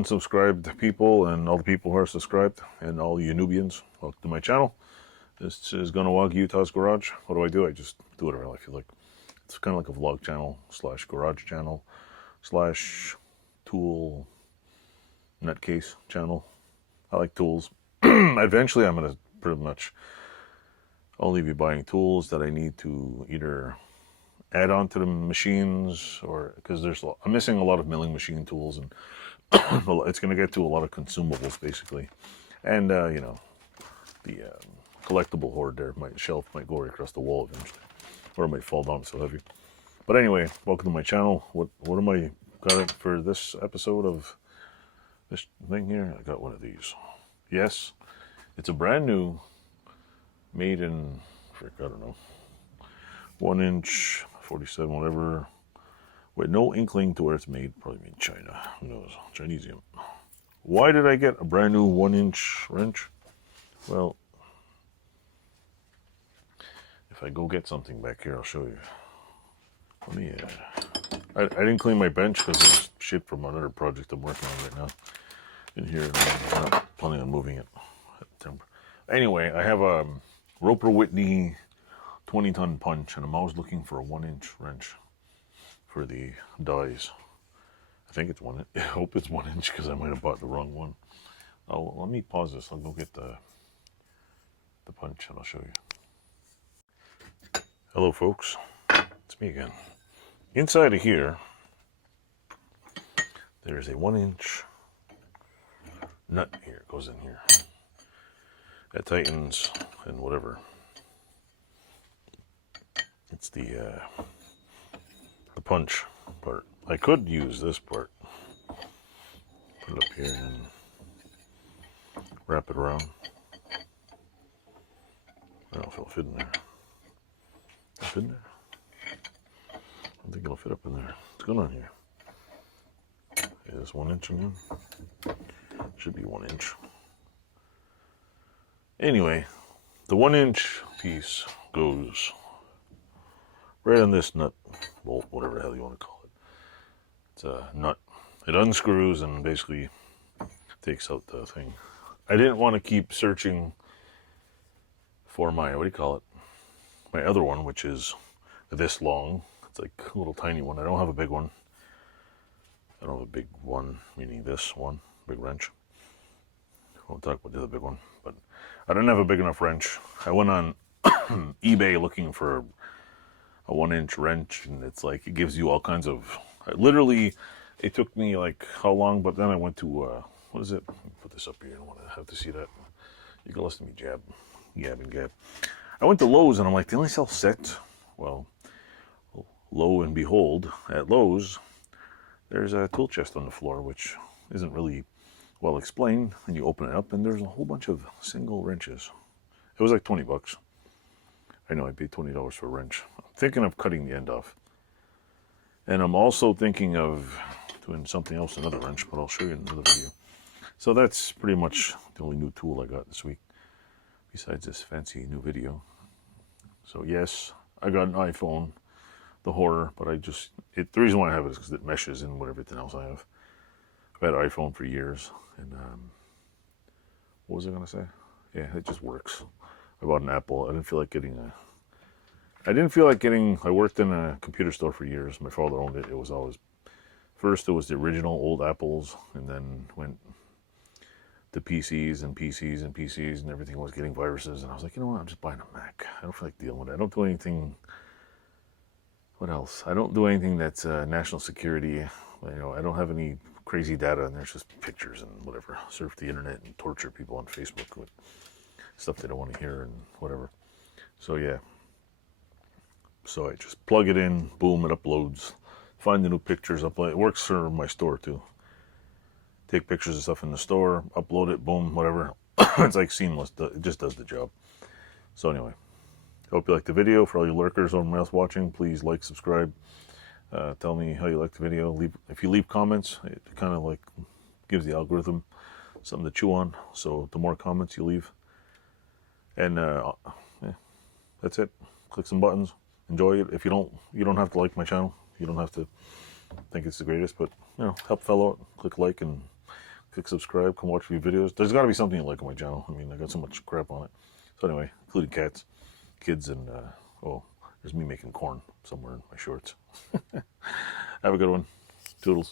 unsubscribed people and all the people who are subscribed and all you Nubians, welcome to my channel. This is Gunawag Utah's Garage. What do? I just do whatever I feel like. It's kind of like a vlog channel slash garage channel slash tool nutcase channel. I like tools. Eventually I'm going to pretty much only be buying tools that I need to either add on to the machines, or because I'm missing a lot of milling machine tools, and it's going to get to a lot of consumables basically, and you know, the collectible hoard there, my shelf might go right across the wall eventually, or it might fall down, it's so heavy. But anyway, welcome to my channel. What am I got for this episode of this thing here? I got one of these. Yes, it's a brand new, made in, I don't know, 1 inch, 47, whatever, with no inkling to where it's made. Probably made in China. Who knows? Chinesium. Why did I get a brand new 1 inch wrench? Well, if I go get something back here, I'll show you. Let me, I didn't clean my bench because there's shit from another project I'm working on right now in here, and I'm not planning on moving it. Anyway, I have a Roper Whitney 20-ton punch, and I'm always looking for a 1 inch wrench for the dies. I think it's one. I hope it's 1 inch because I might have bought the wrong one. Oh, let me pause this. I'll go get the punch and I'll show you. Hello, folks. It's me again. Inside of here, there's a 1 inch nut here. It goes in here. That tightens and whatever. It's the punch part. I could use this part. Put it up here and wrap it around. I don't know if it'll fit in there. It'll fit in there? I don't think it'll fit up in there. What's going on here? Is this 1 inch again? Should be 1 inch. Anyway, the 1 inch piece goes right on this nut bolt, whatever the hell you want to call it. It's a nut. It unscrews and basically takes out the thing. I didn't want to keep searching for my, what do you call it? My other one, which is this long. It's like a little tiny one. I don't have a big one. I don't have a big one, meaning this one, big wrench. I won't talk about the other big one, but I didn't have a big enough wrench. I went on eBay looking for a 1 inch wrench, and it's like, it gives you all kinds of, literally, it took me like how long, but then I went to, what is it? Let me put this up here. I don't want to have to see that. You can listen to me gab and gab. I went to Lowe's, and I'm like, they only sell sets? Well, lo and behold, at Lowe's, there's a tool chest on the floor, which isn't really well explained, and you open it up, and there's a whole bunch of single wrenches. It was like 20 bucks. I know I paid $20 for a wrench. I'm thinking of cutting the end off. And I'm also thinking of doing something else, another wrench, but I'll show you in another video. So that's pretty much the only new tool I got this week, besides this fancy new video. So yes, I got an iPhone, the horror, but the reason why I have it is because it meshes in with everything else I have. I've had an iPhone for years, and what was I going to say? Yeah, it just works. I bought an Apple. I didn't feel like getting I worked in a computer store for years. My father owned it. It was always, first it was the original old Apples, and then went to PCs and PCs and PCs, and everything was getting viruses. And I was like, you know what? I'm just buying a Mac. I don't feel like dealing with it. I don't do anything. What else? I don't do anything that's national security. You know, I don't have any crazy data, and there's just pictures and whatever. Surf the internet and torture people on Facebook with stuff they don't want to hear and whatever. So yeah. So I just plug it in, boom, it uploads. Find the new pictures, upload. It works for my store too. Take pictures of stuff in the store, upload it, boom, whatever. It's like seamless. It just does the job. So anyway, hope you liked the video. For all you lurkers or anyone else watching, please like, subscribe. Tell me how you liked the video. If you leave comments, it kind of like gives the algorithm something to chew on. So the more comments you leave, and yeah, that's it. Click some buttons. Enjoy it. If you don't have to like my channel. You don't have to think it's the greatest, but you know, help fellow out. Click like and click subscribe, come watch a few videos. There's got to be something you like on my channel. I mean, I got so much crap on it. So anyway, including cats, kids, and oh, there's me making corn somewhere in my shorts. Have a good one. Toodles.